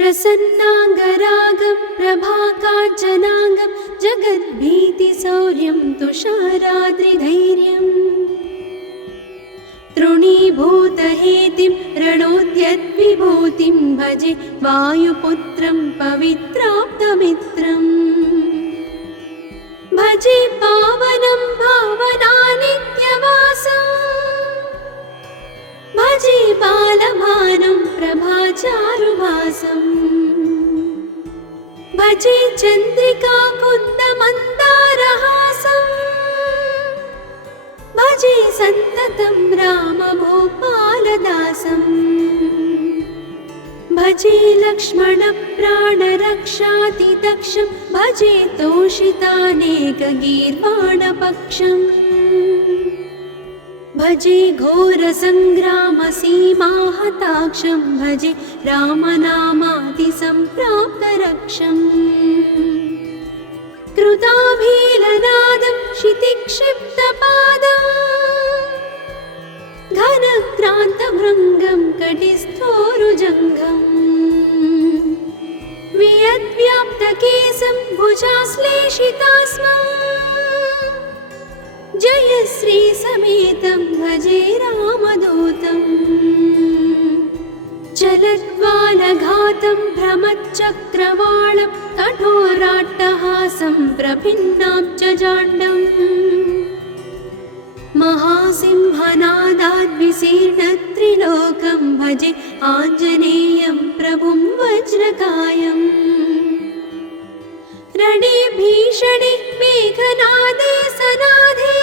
प्रसन्नाङ्गरागं प्रभाकाञ्चनाङ्गं जगद्भीतिशौर्यं तुषाराद्रिधैर्यम् तृणीभूतहेतिं रणोद्यद्विभूतिं भजे वायुपुत्रं पवित्राप्तमित्रम् भजे पावनं भावनानित्यवासम् भजे बालभानुं प्रभाचारुभासम् भजे चन्द्रिकाकुन्दमन्दारहासम् भजे सन्ततं रामभूपालदासम् भजे लक्ष्मणप्राणरक्षातिदक्षं भजे तोषितानेकगीर्वाणपक्षम् भजे घोरसङ्ग्रामसीमाहताक्षं भजे रामनामातिसम्प्राप्तरक्षम् कृताभीलनादं क्षितिक्षिप्तपादम् घनक्रान्तभृङ्गं कटिस्थोरुजङ्घम् वियद्व्याप्तकेशं भुजाश्लेषितास्मम् जयश्रीसमेतं भजे रामदूतम् चलद्वालघातं भ्रमच्चक्रवालं कठोराट्टहासं प्रभिन्नाब्जजाण्डम् महासिंहनादाद्विशीर्णत्रिलोकं भजे आञ्जनेयं प्रभुं वज्रकायम् रणे भीषणे मेघनादे सनाधे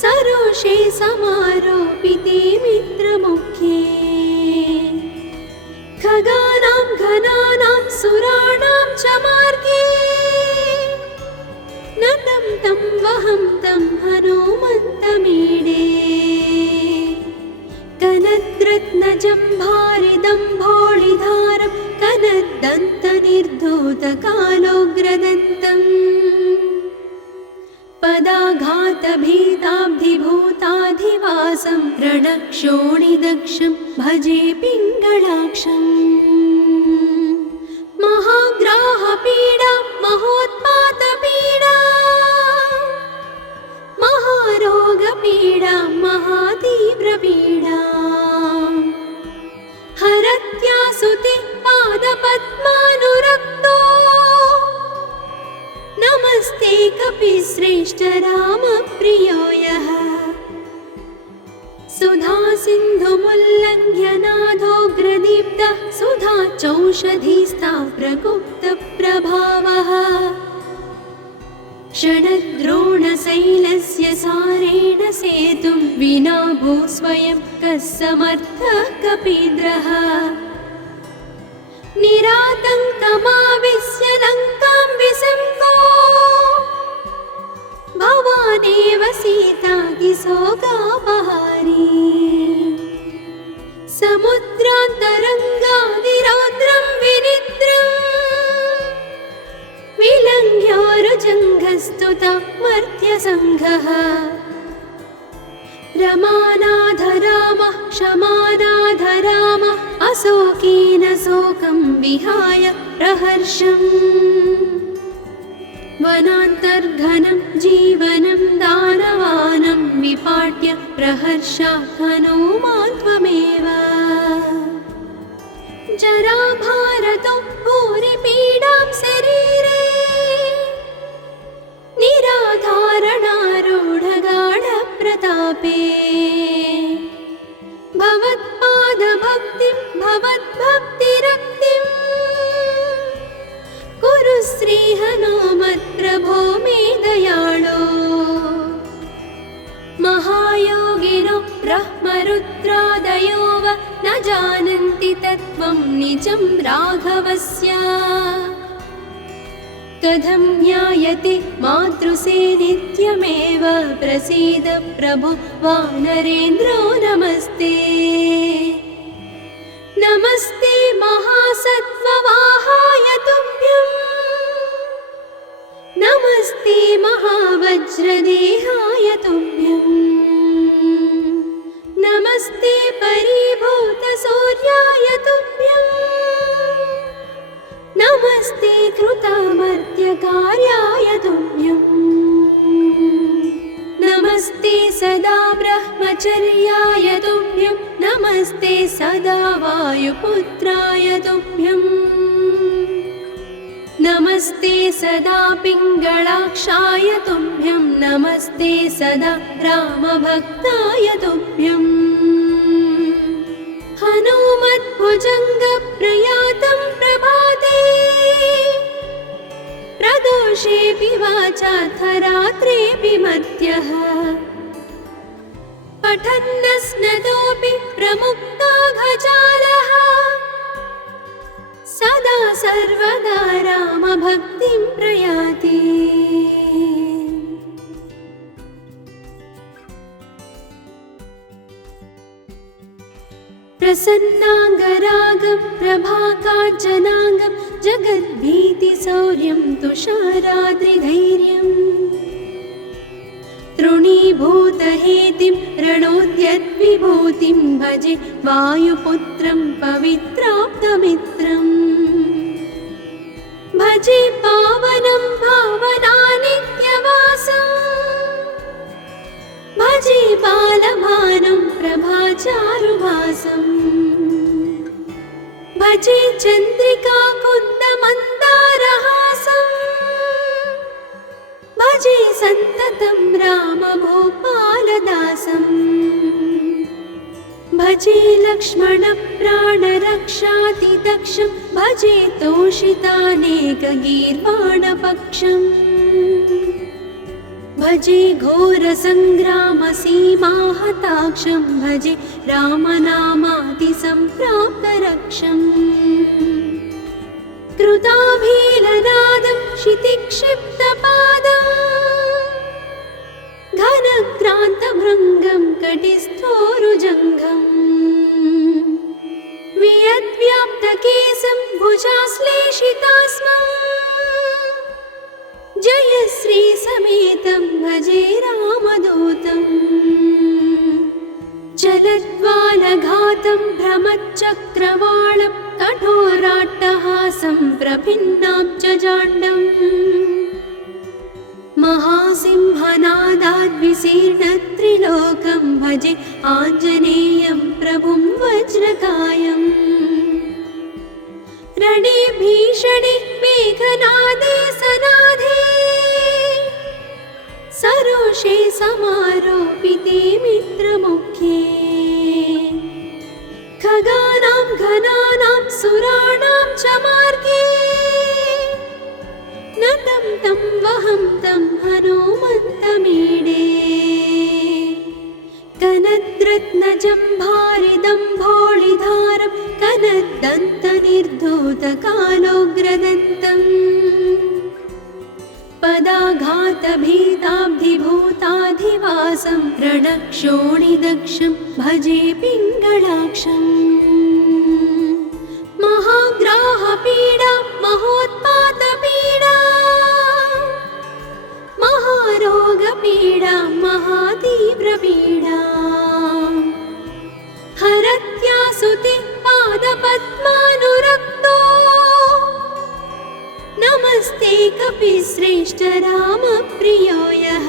सरोषे समारोपिते मित्रमुख्ये खगानां घनानां सुराणां च मार्गे नतं तं वहं तं हनुमन्तमीडे कनद्रत्नजम्भारिदम्भोळिधारं कनद्दन्तनिर्धूतकालोग्रदन्तम् पदाघातभीताब्धिभूताधिवासं रणक्षोणिदक्षं भजे पिङ्गळाक्षम् महाग्राहपीडा महोत्पातपीडा महारोगपीडा महातीव्रपीडा हरत्यासुते पादपद्मानुरक्तो नमस्ते कपिश्रेष्ठ रामप्रियो यः सुधासिन्धुमुल्लङ्घ्य नाथोग्रदीप्तः सुधा चौषधीस्ता प्रगुप्तप्रभावः षडद्रोणशैलस्य सारेण सेतुं विना भूस्वयं कः समर्थः कपीन्द्रः निरातङ्कमाविश्य लङ्कां विसङ्गो भवानेव सीतातिशोकापहारी समुद्रान्तरङ्गादिरौद्रं विनिद्रम् विलङ्घ्योरुजङ्घस्तुता मर्त्यसङ्घः रमानाथ रामः क्षमानाथ रामः अशोकेन शोकं विहाय प्रहर्षम् वनान्तर्घनं जीवनं दानवानं विपाट्य प्रहर्षात् हनूमान् त्वमेव जराभारतो भूरिपीडां शरीरे निराधारणारूढगाढप्रतापे भवत्पादभक्तिं भवद्भक्तिरक्तिं कुरु श्रीहनुमत्प्रभो मे दयाळो महायोगिनो ब्रह्मरुद्रादयो वा न जानन्ति तत्त्वं निजं राघवस्य कथं ज्ञायते मातृसे नित्यमेव प्रसीद प्रभो वानरेन्द्रो नमस्ते नमस्ते महासत्त्ववाहाय तुभ्यं नमस्ते महावज्रदेहाय तुभ्यं नमस्ते परिभूतसूर्याय तुभ्यम् नित्यकार्याय तुभ्यम् नमस्ते सदा ब्रह्मचर्याय तुभ्यं नमस्ते सदा वायुपुत्राय तुभ्यम् नमस्ते सदा पिङ्गळाक्षाय तुभ्यं नमस्ते सदा रामभक्ताय तुभ्यम् हनुमद्भुजङ्गप्रयातं प्रभाते प्रदोषेऽपि वाचार्थरात्रेऽपि मध्यः पठन्नस्नतोऽपि प्रमुक्ताघजालः सदा सर्वदा रामभक्तिं प्रयाति प्रसन्नाङ्गरागं प्रभाकाञ्चनाङ्गं जगद्भीतिशौर्यं तुषाराद्रिधैर्यम् तृणीभूतहेतिं रणोद्यद्विभूतिं भजे वायुपुत्रं पवित्राप्तमित्रम् भजे पावनं भावनानित्यवासम् भजे बालभानं प्रभाचारुभासम् भजे चन्द्रिकाकुन्दमन्दारहासम् भजे सन्ततं रामभूपालदासम् भजे लक्ष्मणप्राणरक्षातिदक्षं भजे तोषितानेकगीर्वाणपक्षम् भजे घोरसङ्ग्रामसीमाहताक्षं भजे रामनामातिसम्प्राप्तरक्षम् कृताभीलनादं क्षितिक्षिप्तपादम् घनक्रान्तभृङ्गं कटिस्थोरुजङ्घम् वियद्व्याप्तकेशं भुजाश्लेषितास्मम् जयश्रीसमेतं भजे रामदूतम् चलद्वालघातं भ्रमच्चक्रवालं कठोराट्टहासं प्रभिन्नाब्जजाण्डम् महासिंहनादाद्विशीर्णत्रिलोकं भजे आञ्जनेयं प्रभुं वज्रकायम् रणे भीषणे मेघनादे सनादे सरोषे समारोपिते मित्रमुख्ये खगानां घनानां सुराणां च मार्गे नतं तं वहं तं हनुमन्तमीडे कनद्रत्नजम्भारिदम्भोळिधारं कनद्दन्तनिर्धूतकालोग्रदन्तम् पदाघातभीताब्धिभूताधिवासं रणक्षोणिदक्षं भजे पिङ्गळाक्षम् महाग्राहपीडा महोत्पातपीडा महारोगपीडा महातीव्रपीडा हरत्यासुते पादपद्मानुरक्तो नमस्ते कपिश्रेष्ठ रामप्रियो यः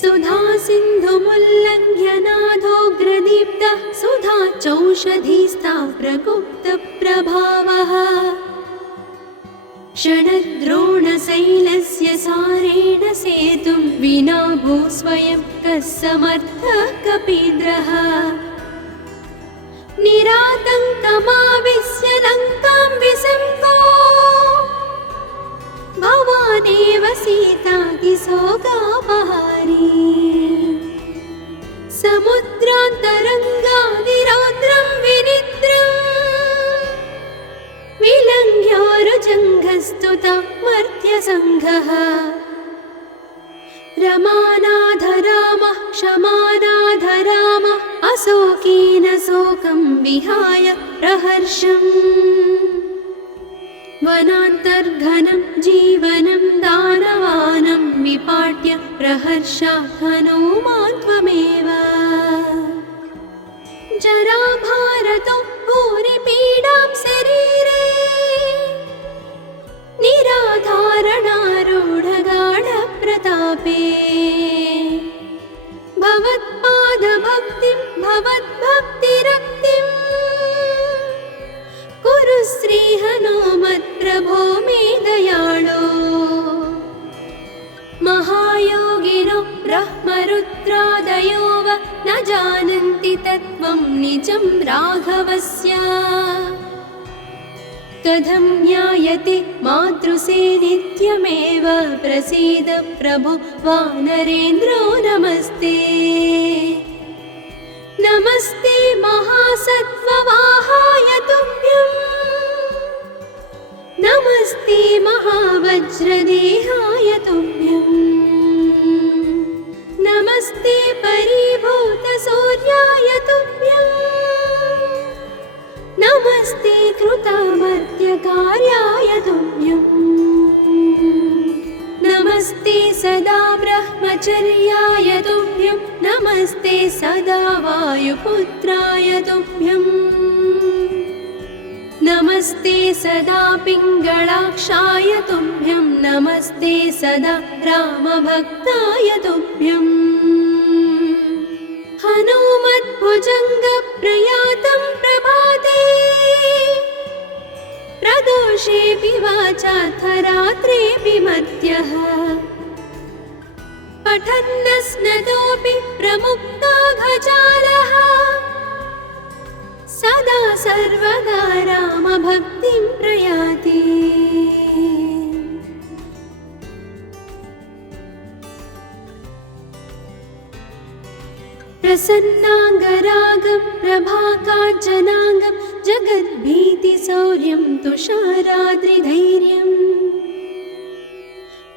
सुधा सिन्धुमुल्लङ्घ्य नाथोग्रदीप्तः सुधा चौषधीस्ता प्रगुप्तप्रभावः षडद्रोणशैलस्य सारेण सेतुं विना भूस्वयं कः समर्थः कपीन्द्रः निरातङ्कमाविश्य लङ्कां विसङ्को भवानेव सीतातिशोकापहारी समुद्रान्तरङ्गादिरौद्रं विनिद्रम् विलङ्घ्योरुजङ्घस्तुता मर्त्यसङ्घः रमानाथ रामः क्षमानाथ रामः अशोकेन शोकं विहाय प्रहर्षम् वनान्तर्घनं जीवनं दानवानं विपाट्य प्रहर्षात् हनुमान् त्वमेव जराभारतो भूरिपीडां शरीरे तत्त्वं निजं राघवस्य कथं ज्ञायते मातृसे नित्यमेव प्रसीद प्रभो वानरेन्द्रो नमस्ते नमस्ते महासत्त्ववाहाय तुभ्यं नमस्ते महावज्रदेहाय तुभ्यं नमस्ते परिभूतसूर्याय तुभ्यं नमस्ते कृतमर्त्यकार्याय तुभ्यं नमस्ते सदा ब्रह्मचर्याय तुभ्यं नमस्ते सदा वायुपुत्राय तुभ्यं नमस्ते सदा पिङ्गळाक्षाय तुभ्यं नमस्ते सदा रामभक्ताय तुभ्यं हनुमद्भुजङ्गप्रयातं प्रभाते प्रदोषेऽपि वाचाथ रात्रेऽपि मध्यः पठन्नस्नतोऽपि प्रमुक्ताघजालः सदा सर्वदा रामभक्तिं प्रयाति प्रसन्नाङ्गरागं प्रभाकाञ्चनाङ्गं जगद्भीतिशौर्यं तुषाराद्रिधैर्यम्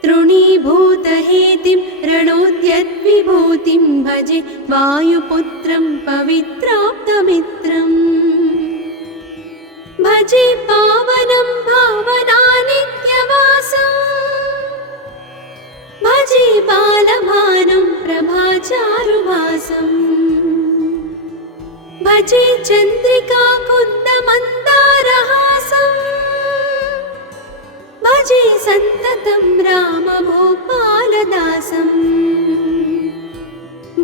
तृणीभूतहेतिं रणोद्यद्विभूतिं भजे वायुपुत्रं पवित्राप्तमित्रम् भजे पावनं भावनानित्यवासं भजे बालभानुं प्रभाचारुवासं भजे चन्द्रिकाकुन्दमन्दारहासं भजे सन्ततं रामभूपालदासं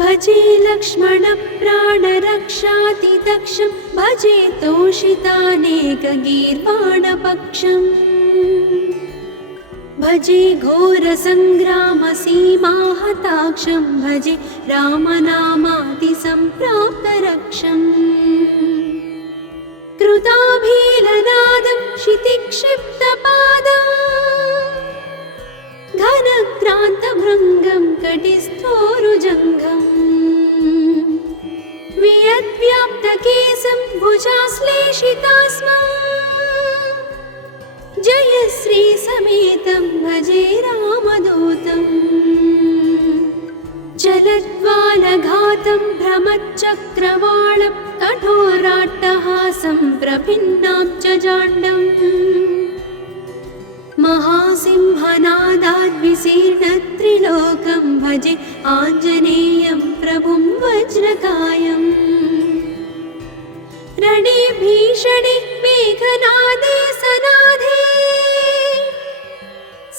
भजे लक्ष्मणप्राणरक्षातिदक्षं भजे तोषितानेकगीर्वाणपक्षम् भजे घोरसङ्ग्रामसीमाहताक्षं भजे रामनामातिसम्प्राप्तरक्षम् कृताभीलनादं क्षितिक्षिप्तपादं घनक्रान्तभृङ्गं कटिस्थोरुजङ्घम् वियद्व्याप्तकेशं भुजाश्लेषितास्मं जयश्रीसमेतं भजे रामदूतं चलद्वालघातं भ्रमच्चक्रवालं कठोराट्टहासं प्रभिन्नाब्जजाण्डम् महासिंहनादाद्विशीर्णत्रिलोकं भजे आञ्जनेयं प्रभुं वज्रकायम् रणे भीषणे मेघनादे सनाधे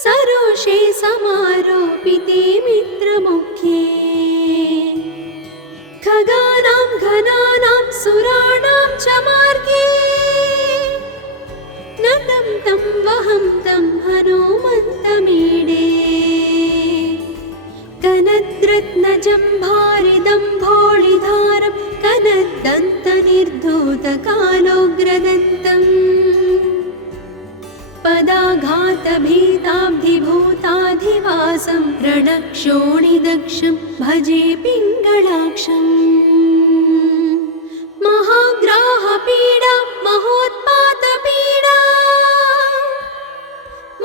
सरोषे समारोपिते मित्रमुख्ये खगानां घनानां सुराणां च मार्गे नतं तं वहं तं हनुमन्तमीडे कनद्रत्नजम्भारिदम्भोळिधारं कनद्दन्तनिर्धूतकालोग्रदन्तम् पदाघातभीताब्धिभूताधिवासं रणक्षोणिदक्षं भजे पिङ्गळाक्षम् महाग्राहपीडा महोत्पातपीडा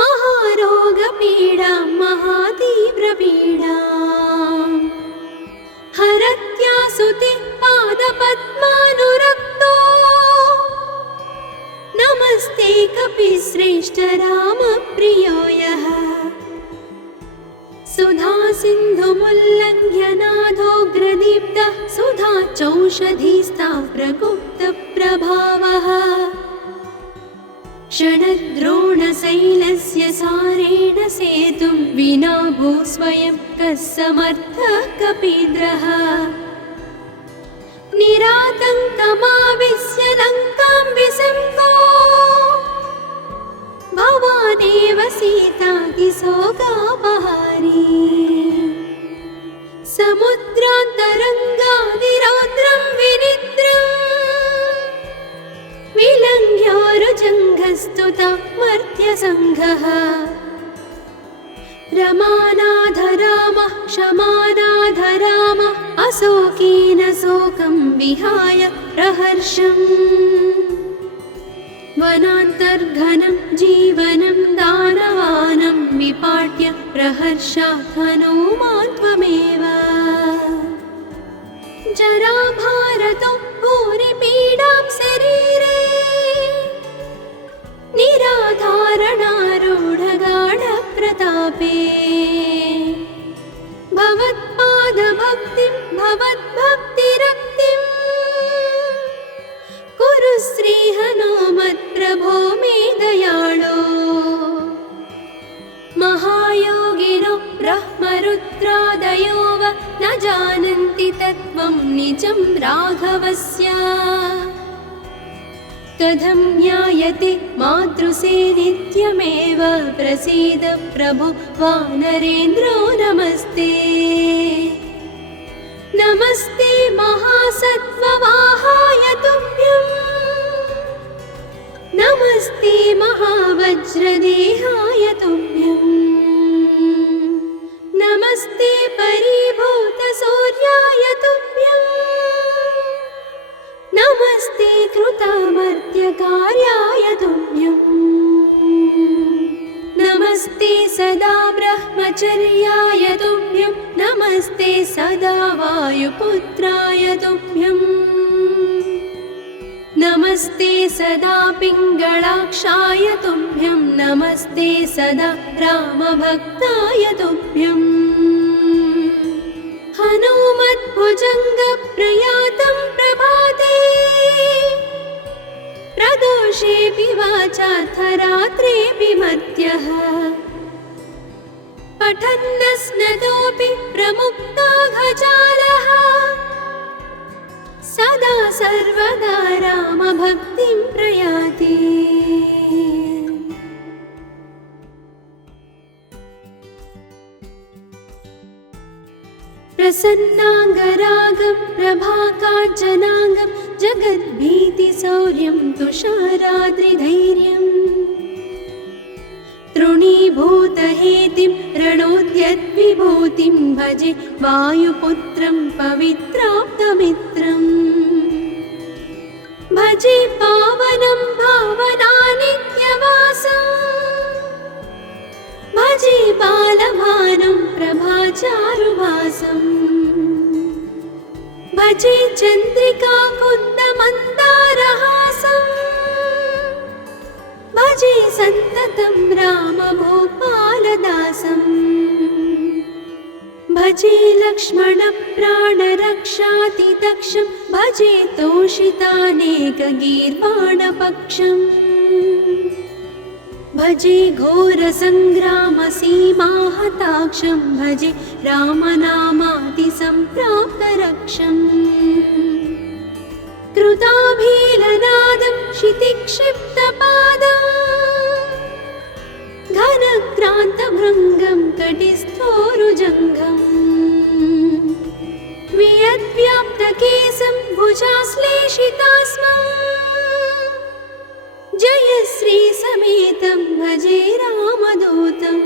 महारोगपीडा महातीव्रपीडा हरत्यासुते पादपद्मानुरक्तो नमस्ते कपिश्रेष्ठ रामप्रियो यः सुधा सिन्धुमुल्लङ्घ्य नाथोग्रदीप्तः सुधा चौषधीस्ता प्रगुप्तप्रभावः षडद्रोणशैलस्य सारेण सेतुं विना भूस्वयं कः समर्थः कपीन्द्रः निरातङ्कमाविश्य लङ्कां विसम्पो भवानेव सीतातिशोकापहारी समुद्रान्तरङ्गादिरौद्रं विनित्य प्रस्तुता मर्त्यसङ्घः रमानाथ रामः क्षमानाथ रामः अशोकेन शोकं विहाय प्रहर्षम् वनान्तर्घनं जीवनं दानवानं विपाट्य प्रहर्षात् हनूमान् त्वमेव जराभारतो भूरिपीडां शरीरे निराधारणारूढगाढप्रतापे भवत्पादभक्तिं भवद्भक्तिरक्तिं कुरु श्रीहनुमत्प्रभो मे दयाळो महायोगिनो ब्रह्मरुद्रादयो वा न जानन्ति तत्त्वं निजं राघवस्य कथं ज्ञायते मातृसे नित्यमेव प्रसीद प्रभो वानरेन्द्रो नमस्ते नमस्ते महासत्त्ववाहाय तुभ्यं नमस्ते महावज्रदेहाय तुभ्यं नमस्ते परिभूतसूर्याय तुभ्यं नमस्ते कृतामर्त्यकार्याय तुभ्यं नमस्ते सदा ब्रह्मचर्याय तुभ्यं नमस्ते सदा वायुपुत्राय तुभ्यं नमस्ते सदा पिङ्गळाक्षाय तुभ्यं नमस्ते सदा रामभक्ताय तुभ्यं हनुमद्भुजङ्गप्रयातं प्रभाते प्रदोषेऽपि वाचार्थरात्रेऽपि मर्त्यः पठन्नस्नतोऽपि प्रमुक्ताघजालः सदा सर्वदा रामभक्तिं प्रयाति प्रसन्नाङ्गरागं प्रभाकाञ्चनाङ्गं जगद्भीतिशौर्यं तुषाराद्रिधैर्यम् तृणीभूतहेतिं रणोद्यद्विभूतिं भजे वायुपुत्रं पवित्राप्तमित्रम् भजे पावनं भावनानित्यवासं भजे बालभानं प्रभाचारुभासं भजे चन्द्रिकाकुन्दमन्दारहासं भजे सन्ततं रामभूपालदासं भजे लक्ष्मणप्राणरक्षातिदक्षं भजे तोषितानेकगीर्वाणपक्षम् भजे घोरसङ्ग्रामसीमाहताक्षं भजे रामनामातिसम्प्राप्तरक्षम् कृताभीलनादं क्षितिक्षिप्तपादं घनक्रान्तभृङ्गं कटिस्थोरुजङ्घम् वियद्व्याप्तकेशं भुजाश्लेषितास्मं जयश्री समेतं भजे रामदूतं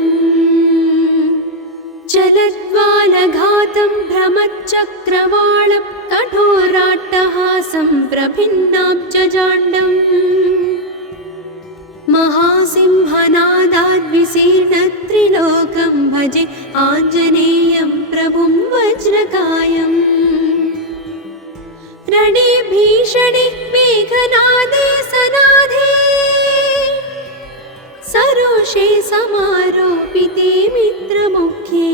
चलद्वालघातं भ्रमच्चक्रवालं कठोराट्टहासं प्रभिन्नाब्जजाण्डम् महासिंहनादाद्विशीर्णत्रिलोकं भजे आञ्जनेयं प्रभुं वज्रकायम् रणे भीषणे मेघनादे सनादे सरोषे समारोपिते मित्रमुख्ये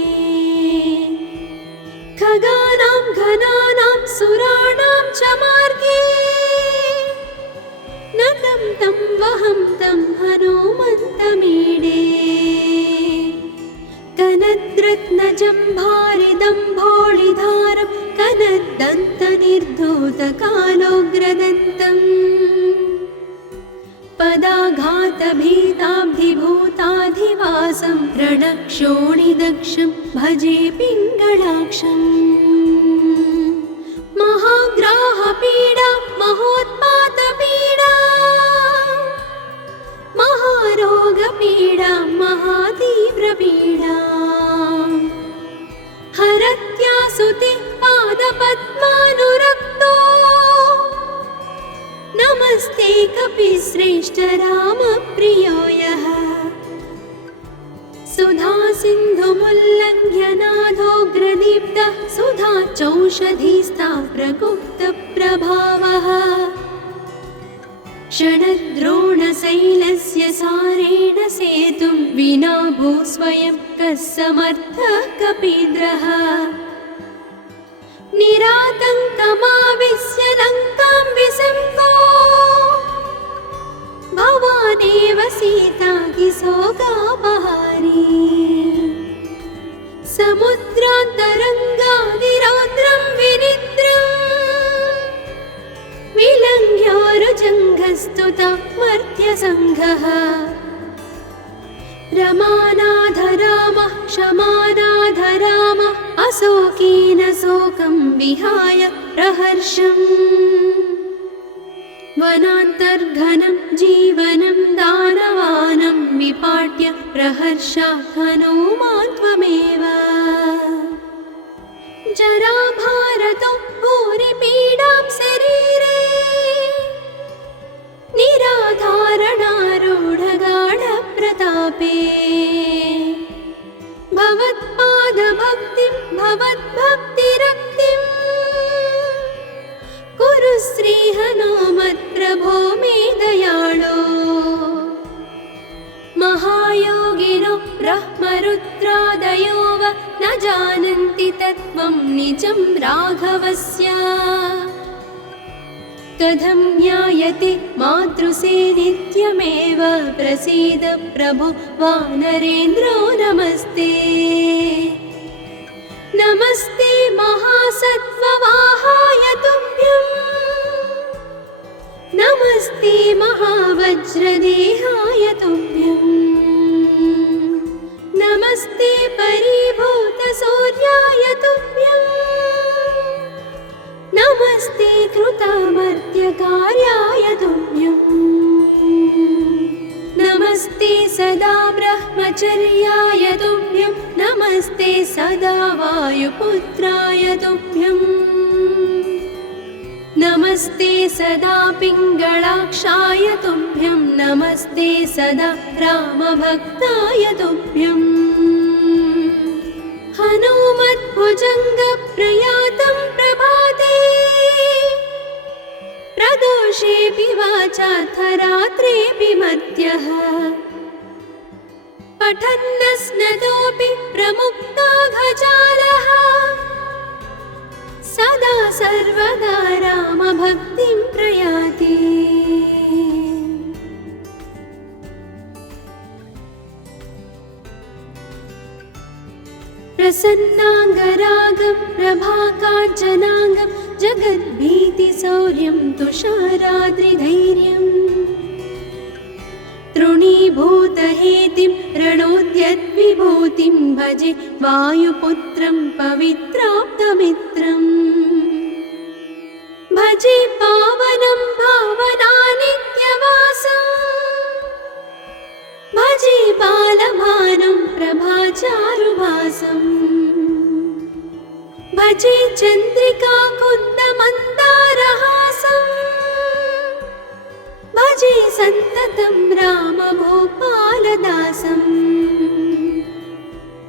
खगानां घनानां सुराणां च मार्गे नतं तं वहं तं हनुमन्तमीडे कनद्रत्नजम्भारिदम्भोळिधारं कनद्दन्तनिर्धूतकालोग्रदन्तम् पदाघातभीताब्धिभूताधिवासं रणक्षोणिदक्षं भजे पिङ्गळाक्षम् महाग्राहपीडा महोत्पातपीडा श्रुतिश्रेष्ठ रामप्रियो यः सुधा सिन्धुमुल्लङ्घ्य नादोग्रदीप्तः सुधा चौषधीस्ता प्रगुप्तप्रभावः षडद्रोणशैलस्य सारेण सेतुं विना भू स्वयं कः समर्थः कपीन्द्रः निरातङ्कमाविश्य लङ्कां विसम्पो भवानेव सीतादिशोकापहारी समुद्रान्तरङ्गादिरौद्रं विनिद्रम् विलङ्घ्योरुजङ्घस्तुता मर्त्यसङ्घः रमानाथ रामः क्षमानाथ रामः अशोकेन शोकं विहाय प्रहर्षम् वनान्तर्घनं जीवनं दानवानं विपाट्य प्रहर्षात् हनूमान् त्वमेव जराभारतो भूरिपीडां शरीरे निराधारणारूढगाढप्रतापे भवत्पादभक्तिं भवद्भक्तिरक्तिं कुरु श्रीहनुमत्प्रभो मे दयाळो महायोगिनो ब्रह्मरुद्रादयो वा न जानन्ति तत्त्वं निजं राघवस्य कथं ज्ञायते मातृसे नित्यमेव प्रसीद प्रभो वानरेन्द्रो नमस्ते नमस्ते महासत्त्ववाहाय तुभ्यं नमस्ते महावज्रदेहाय तुभ्यं नमस्ते परिभूतसूर्याय तुभ्यं नमस्ते कृतामर्त्यकार्याय तुभ्यं नमस्ते सदा ब्रह्मचर्याय तुभ्यं नमस्ते सदा वायुपुत्राय तुभ्यं नमस्ते सदा पिङ्गळाक्षाय तुभ्यं नमस्ते सदा रामभक्ताय तुभ्यं हनुमद्भुजङ्गप्रयातं प्रभाते प्रदोषेऽपि वाचार्थरात्रेऽपि मर्त्यः पठन्नस्नतोऽपि प्रमुक्ताघजालः सदा सर्वदा रामभक्तिं प्रयाति प्रसन्नाङ्गरागं प्रभाकाञ्चनाङ्गं जगद्भीतिशौर्यं तुषाराद्रिधैर्यम् तृणीभूतहेतिं रणोद्यद्विभूतिं भजे वायुपुत्रं पवित्राप्तमित्रम् भजे पावनं भावनानित्यवासं भजे बालभानुं प्रभाचारुभासं भजे चन्द्रिकाकुन्दमन्दारहासं भजे सन्ततं रामभूपालदासं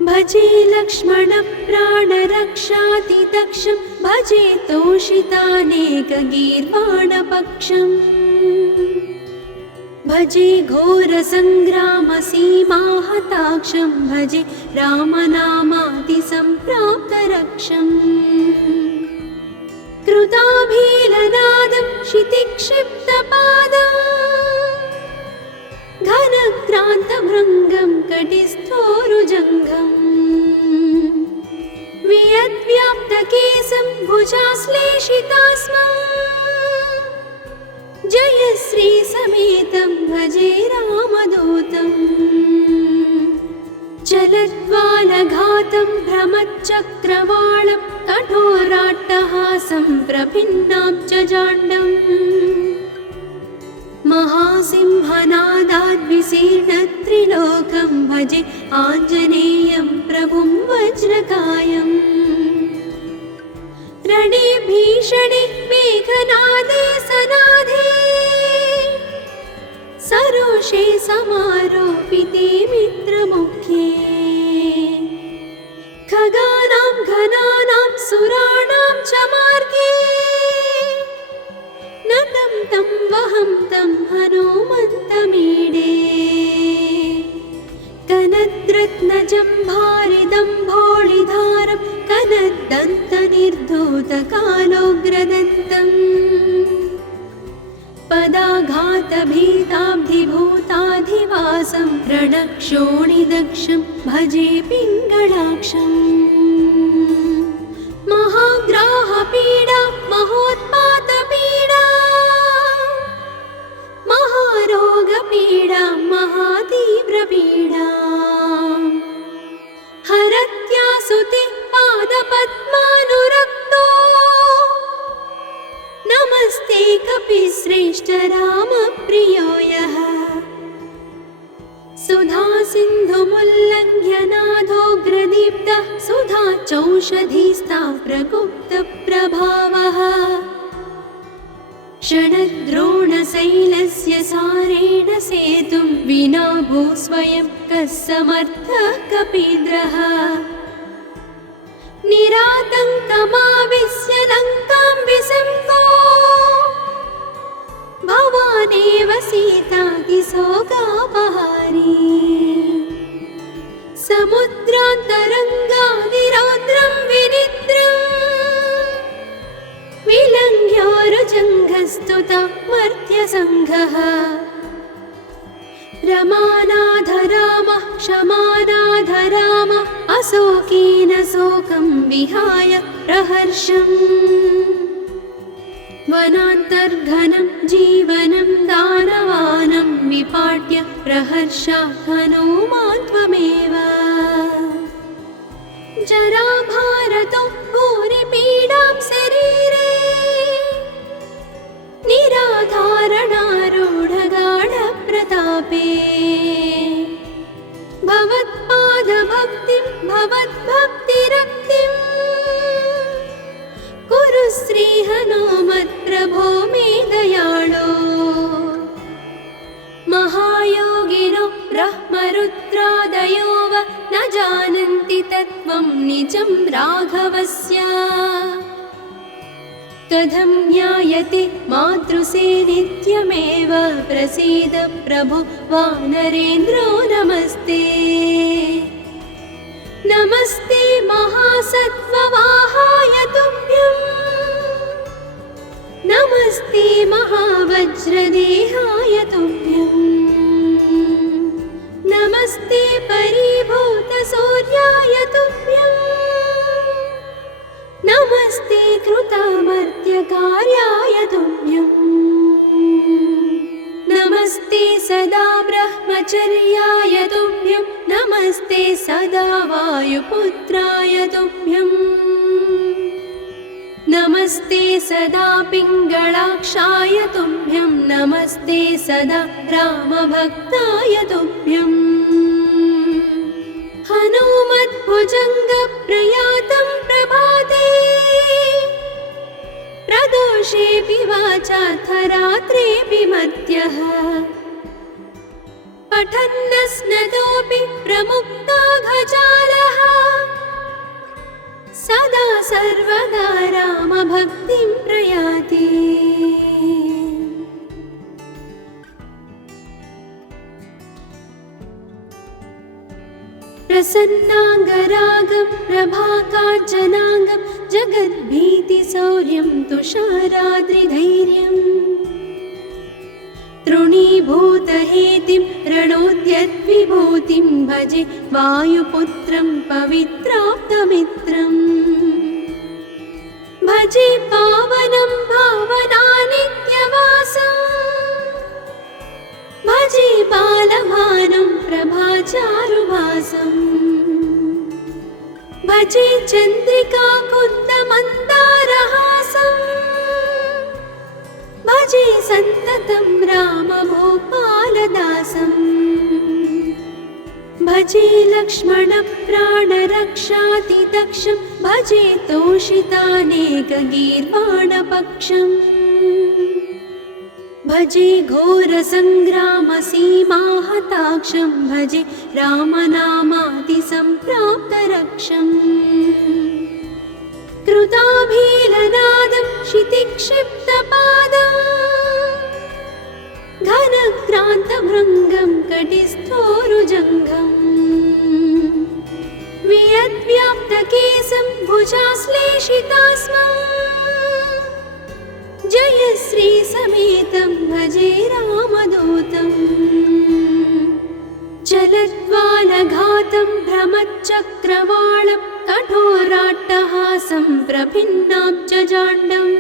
भजे लक्ष्मणप्राणरक्षातिदक्षं भजे तोषितानेकगीर्वाणपक्षम् भजे घोरसङ्ग्रामसीमाहताक्षं भजे रामनामादिसम्प्राप्तरक्षम् कृताभीलनादं क्षितिक्षिप्तपादं घनक्रान्तभृङ्गं कटिस्थोरुजङ्घम् वियद्व्याप्तकेशं भुजाश्लेषितास्मं जय श्रीसमेतं भजे रामदूतं चलद्वालघातं भ्रमच्चक्रवालं कठोराट्टहासं प्रभिन्नाब्जजाण्डम् महासिंहनादाद्विशीर्णत्रिलोकं भजे आञ्जनेयं प्रभुं वज्रकायम् रणे भीषणे मेघनादे सनादे प्रकाशे समारोपिते मित्रमुख्ये खगानां घनानां सुराणां च मार्गे नतं तं वहं तं हनुमन्तमीडे कनद्रत्नजम्भारिदम्भोळिधारं कनद्दन्तनिर्धूतकालोग्रदन्तम् पदाघातभीताब्धिभूताधिवासं रणक्षोणिदक्षं भजे पिङ्गळाक्षम् महाग्राहपीडा महोत्पातपीडा महारोगपीडा महातीव्रपीडा हरत्यासुते पादपद्मानुरक्तो नमस्ते कपिश्रेष्ठ रामप्रियो यः सुधा सिन्धुमुल्लङ्घ्य नाथोग्रदीप्तः सुधा चौषधीस्ता प्रगुप्तप्रभावः षडद्रोणशैलस्य सारेण सेतुं विना भूस्वयं कः समर्थः कपीन्द्रः निरातङ्कमाविश्य लङ्कां विसङ्गो भवानेव सीतातिशोकापहारी समुद्रान्तरङ्गादिरौद्रं विनिद्रम् विलङ्घ्योरुजङ्घस्तुता मर्त्यसङ्घः रमानाथ रामः क्षमानाथ रामः अशोकेन शोकं विहाय प्रहर्षम् वनान्तर्घनं जीवनं दानवानं विपाट्य प्रहर्षात् हनुमान् त्वमेव जराभारतो भूरिपीडां शरीरे निराधारणारूढगाढप्रतापे भवत्पादभक्तिं भवद्भक्तिरक्तिं कुरु श्रीहनुमत्प्रभो मे दयाळो महायोगिनो ब्रह्मरुद्रादयो वा न जानन्ति तत्त्वं निजं राघवस्य कथं ज्ञायते मातृसे नित्यमेव प्रसीद प्रभो वानरेन्द्रो नमस्ते नमस्ते महासत्त्ववाहाय तुभ्यं नमस्ते महावज्रदेहाय तुभ्यं नमस्ते परिभूतसूर्याय तुभ्यं नमस्ते कृतामर्त्यकार्याय तुभ्यं नमस्ते सदा ब्रह्मचर्याय तुभ्यं नमस्ते सदा वायुपुत्राय तुभ्यं नमस्ते सदा पिङ्गळाक्षाय तुभ्यं नमस्ते सदा रामभक्ताय तुभ्यं हनुमद्भुजङ्गप्रयातं प्रभाते प्रदोषेऽपि वाचार्थरात्रेऽपि मध्यः पठन्नस्नतोऽपि प्रमुक्ताघजालः सदा सर्वदा रामभक्तिं प्रयाति प्रसन्नाङ्गरागं प्रभाकाञ्चनाङ्गं जगद्भीतिशौर्यं तुषाराद्रिधैर्यम् तृणीभूतहेतिं रणोद्यद्विभूतिं भजे वायुपुत्रं पवित्राप्तमित्रम् भजे पावनं भावनानित्यवासं भजे बालभानुं प्रभाचारुभासं भजे चन्द्रिकाकुन्दमन्दारहासं भजे सन्ततं रामभूपालदासं भजे लक्ष्मणप्राणरक्षातिदक्षं भजे तोषितानेकगीर्वाणपक्षम् भजे घोरसङ्ग्रामसीमाहताक्षं भजे रामनामादिसम्प्राप्तरक्षम् कृताभीलनादं क्षितिक्षिप्तपादम् घनक्रान्तभृङ्गं कटिस्थोरुजङ्घम् वियद्व्याप्तकेशं भुजाश्लेषितास्मम् जयश्रीसमेतं भजे रामदूतम् चलद्वालघातं भ्रमच्चक्रवालं कठोराट्टहासं प्रभिन्नाब्जजाण्डम्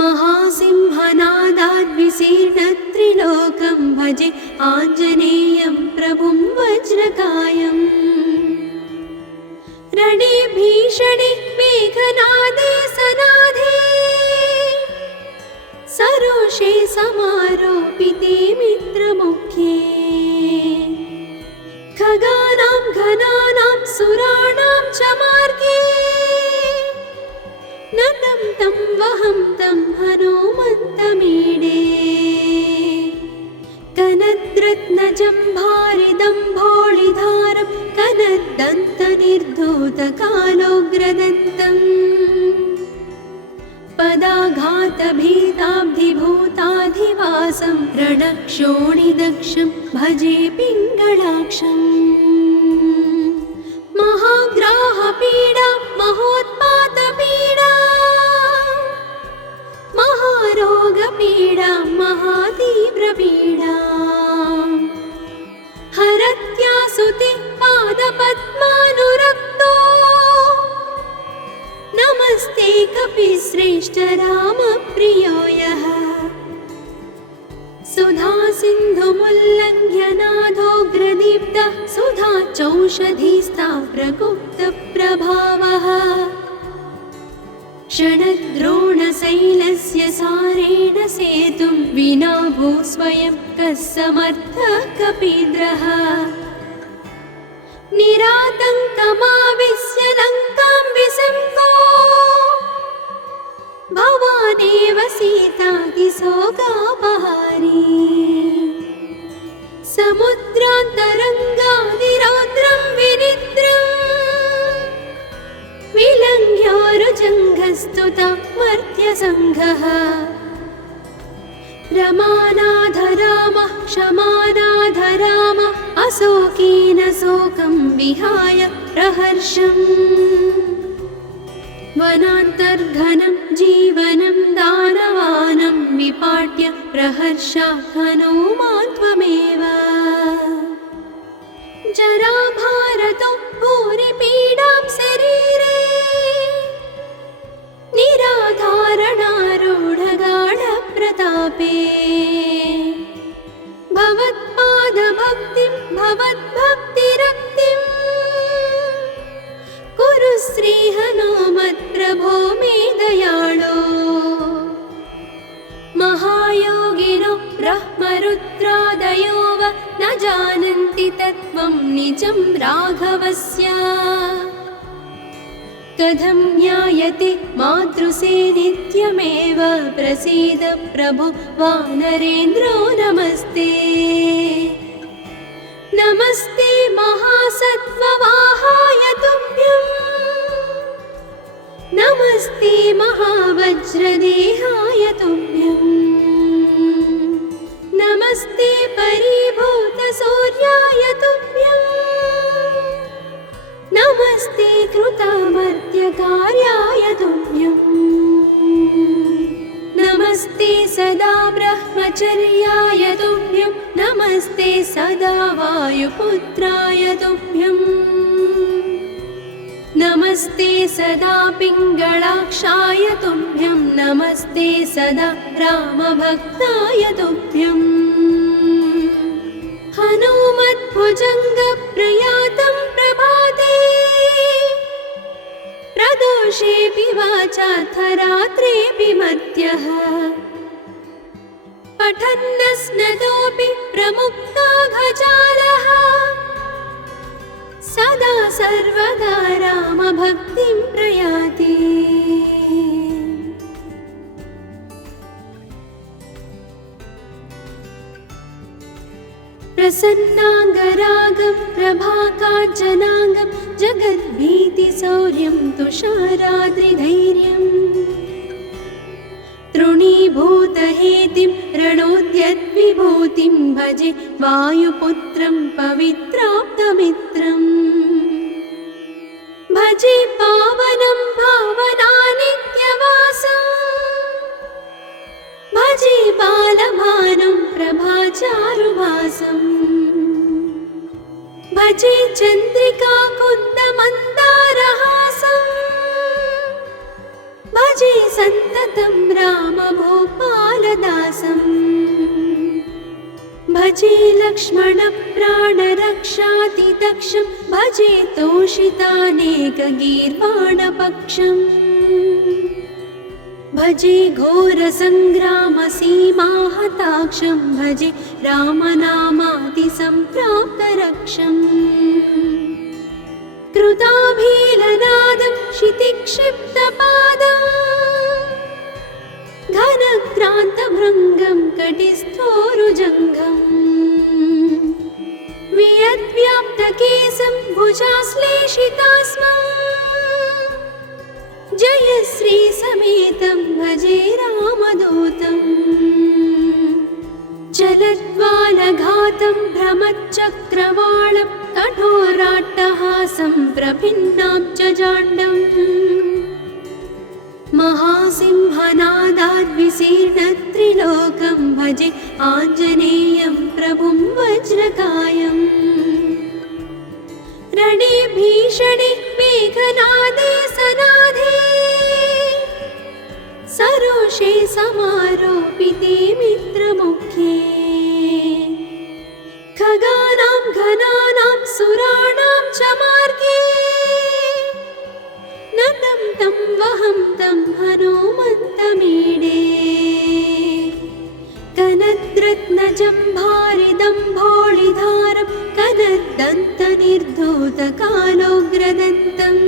महासिंहनादाद्विशीर्णत्रिलोकं भजे आञ्जनेयं प्रभुं वज्रकायम् रणे भीषणे मेघनादे सनाधे सरोषे समारोपिते मित्रमुख्ये खगानां घनानां सुराणां च मार्गे नतं तं वहं तं हनुमन्तमीडे कनद्रत्नजम्भारिदम्भोळिधारं कनद्दन्तनिर्धूतकालोग्रदन्तम् पदाघातभीताब्धिभूताधिवासं रणक्षोणिदक्षं भजे पिङ्गळाक्षम् महाग्राहपीडा महोत्पातपीडा महारोगपीडा महातीव्रपीडा हरत्यासुते पादपद्मानुरक्तो नमस्ते कपिश्रेष्ठ रामप्रियो यः सुधा सिन्धुमुल्लङ्घ्य नाथोग्रदीप्तः सुधा चौषधीस्ता प्रगुप्तप्रभावः षडद्रोणशैलस्य सारेण सेतुं विना भूस्वयं कः समर्थः कपीन्द्रः निरातङ्कमाविश्य लङ्कां विसङ्गो भवानेव सीतातिशोकापहारी समुद्रान्तरङ्गादिरौद्रं विनिद्रम् विलङ्घ्योरुजङ्घस्तुता मर्त्यसङ्घः रमानाधरामः क्षमानाधरामः अशोकेन शोकं विहाय प्रहर्षम् वनान्तर्घनं जीवनं दानवानं विपाट्य प्रहर्षा हनुमान् त्वमेव जराभारतो भूरिपीडां शरीरे निराधारणारूढगाढप्रतापे भवत्पादभक्तिं भवद्भक्तिरक्तिं कुरु श्रीहनुमत्प्रभो मे दयाळो महायोगिनो ब्रह्मरुद्रादयो वा न जानन्ति तत्त्वं निजं राघवस्य कथं ज्ञायते मातृसे नित्यमेव प्रसीद प्रभो वानरेन्द्रो नमस्ते नमस्ते महासत्त्ववाहाय तुभ्यं नमस्ते महावज्रदेहाय तुभ्यं नमस्ते परिभूतसूर्याय तुभ्यं नमस्ते कृतामर्त्यकार्याय तुभ्यं नमस्ते सदा ब्रह्मचर्याय तुभ्यं नमस्ते सदा वायुपुत्राय तुभ्यं नमस्ते सदा पिङ्गळाक्षाय तुभ्यं नमस्ते सदा रामभक्ताय तुभ्यं हनुमद्भुजङ्गप्रयातं प्रभाते प्रदोषेऽपि वाचार्थरात्रेऽपि मर्त्यः पठन्नस्नतोऽपि प्रमुक्ताघजालः सदा सर्वदा रामभक्तिं प्रयाति प्रसन्नाङ्गरागं प्रभाकाञ्चनाङ्गं जगद्भीतिशौर्यं तुषाराद्रिधैर्यम् तृणीभूतहेतिं रणोद्यद्विभूतिं भजे वायुपुत्रं पवित्राप्तमित्रम् भजे पावनं भावनानित्यवासम् भजे बालभानुं प्रभाचारुभासम् भजे चन्द्रिकाकुन्दमन्दारहासम् भजे सन्ततं रामभूपालदासम् भजे लक्ष्मणप्राणरक्षातिदक्षं भजे तोषितानेकगीर्वाणपक्षम् भजे घोरसङ्ग्रामसीमाहताक्षं भजे रामनामातिसम्प्राप्तरक्षम् कृताभीलनादं क्षितिक्षिप्तपादम् घनक्रान्तभृङ्गं कटिस्थोरुजङ्घम् वियद्व्याप्तकेशं भुजाश्लेषितास्मम् जय श्रीसमेतं भजे रामदूतम् चलद्वालघातं भ्रमच्चक्रवालं कठोराट्टहासं प्रभिन्नाब्जजाण्डम् महासिंहनादाद्विशीर्णत्रिलोकं भजे आञ्जनेयं प्रभुं वज्रकायम् रणे भीषणे मेघनादे सनादे सरोषे समारोपिते मित्रमुख्ये खगानां घनानां सुराणां च मार्गे नतं तं वहं तं हनुमन्तमीडे कनद्रत्नजम्भारिदम्भोळिधारं कनद्दन्तनिर्धूतकालोग्रदन्तम्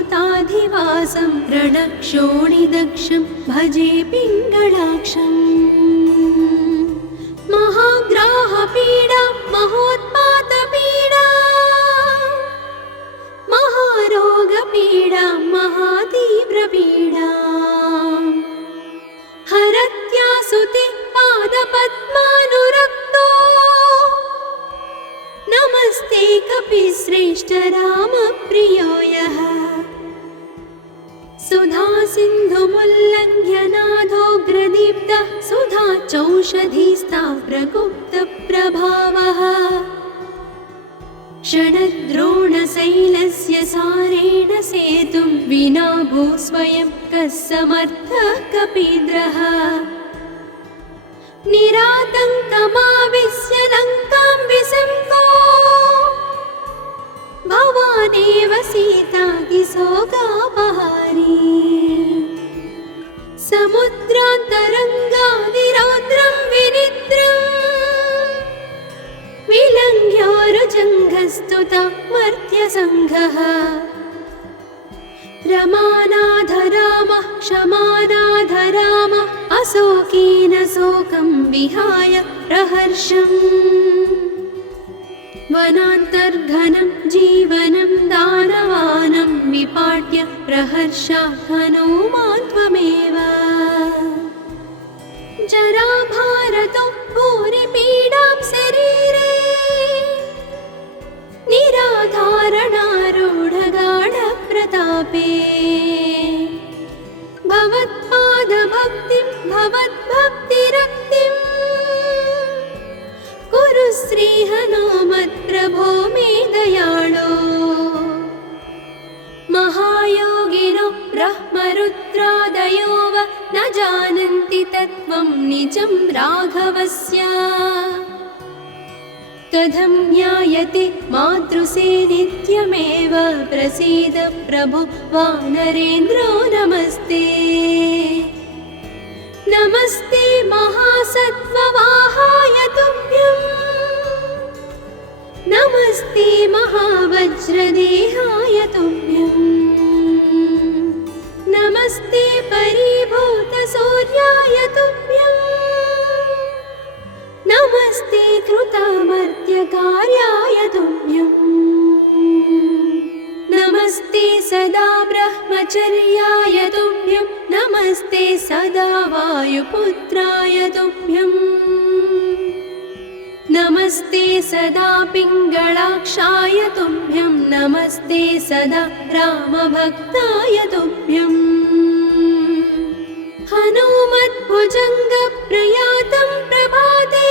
पदाघातभीताब्धिभूताधिवासं रणक्षोणिदक्षं भजे पिङ्गळाक्षम् महाग्राहपीडा महोत्पातपीडा महारोगपीडा महातीव्रपीडा हरत्यासुते पादपद्मानुरक्तो नमस्ते कपिश्रेष्ठ रामप्रियो यः सुधा सिन्धुमुल्लङ्घ्य नाथोग्रदीप्तः सुधा चौषधीस्ता प्रगुप्तप्रभावः षडद्रोणशैलस्य सारेण सेतुं विना भूस्वयं कः समर्थः कपीन्द्रः निरातङ्कमाविश्य लङ्कां विसङ्को भवानेव सीतातिशोकापहारी समुद्रान्तरङ्गादिरौद्रं विनिद्रम् विलङ्घ्योरुजङ्घस्तुता मर्त्यसङ्घः रमानाधरामः क्षमानाधरामः अशोकेन शोकं विहाय प्रहर्षम् वनान्तर्घनं जीवनं दानवानं विपाट्य प्रहर्षात् हनूमान् त्वमेव जराभारतो भूरिपीडां शरीरे निराधारणारूढगाढप्रतापे भवत्पादभक्तिं भवद्भक्तिरक्तिं कुरु श्रीहनुमत्प्रभो मे दयाळो महायोगिनो ब्रह्मरुद्रादयो वा न जानन्ति तत्त्वं निजं राघवस्य कथं ज्ञायते मातृसे नित्यमेव प्रसीद प्रभो वानरेन्द्रो नमस्ते नमस्ते महासत्त्ववाहाय तुभ्यं नमस्ते महावज्रदेहाय तुभ्यं नमस्ते परिभूतसूर्याय तुभ्यम् परिचर्याय तुभ्यं नमस्ते सदा वायुपुत्राय तुभ्यं नमस्ते सदा पिङ्गलाक्षाय तुभ्यं नमस्ते सदा रामभक्ताय तुभ्यं हनुमद्भुजङ्गप्रयातं प्रभाते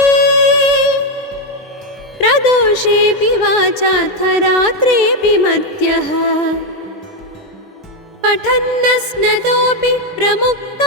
प्रदोषेऽपि वाचार्थरात्रेऽपि मर्त्यः पठन्नस्नतोऽपि प्रमुक्तो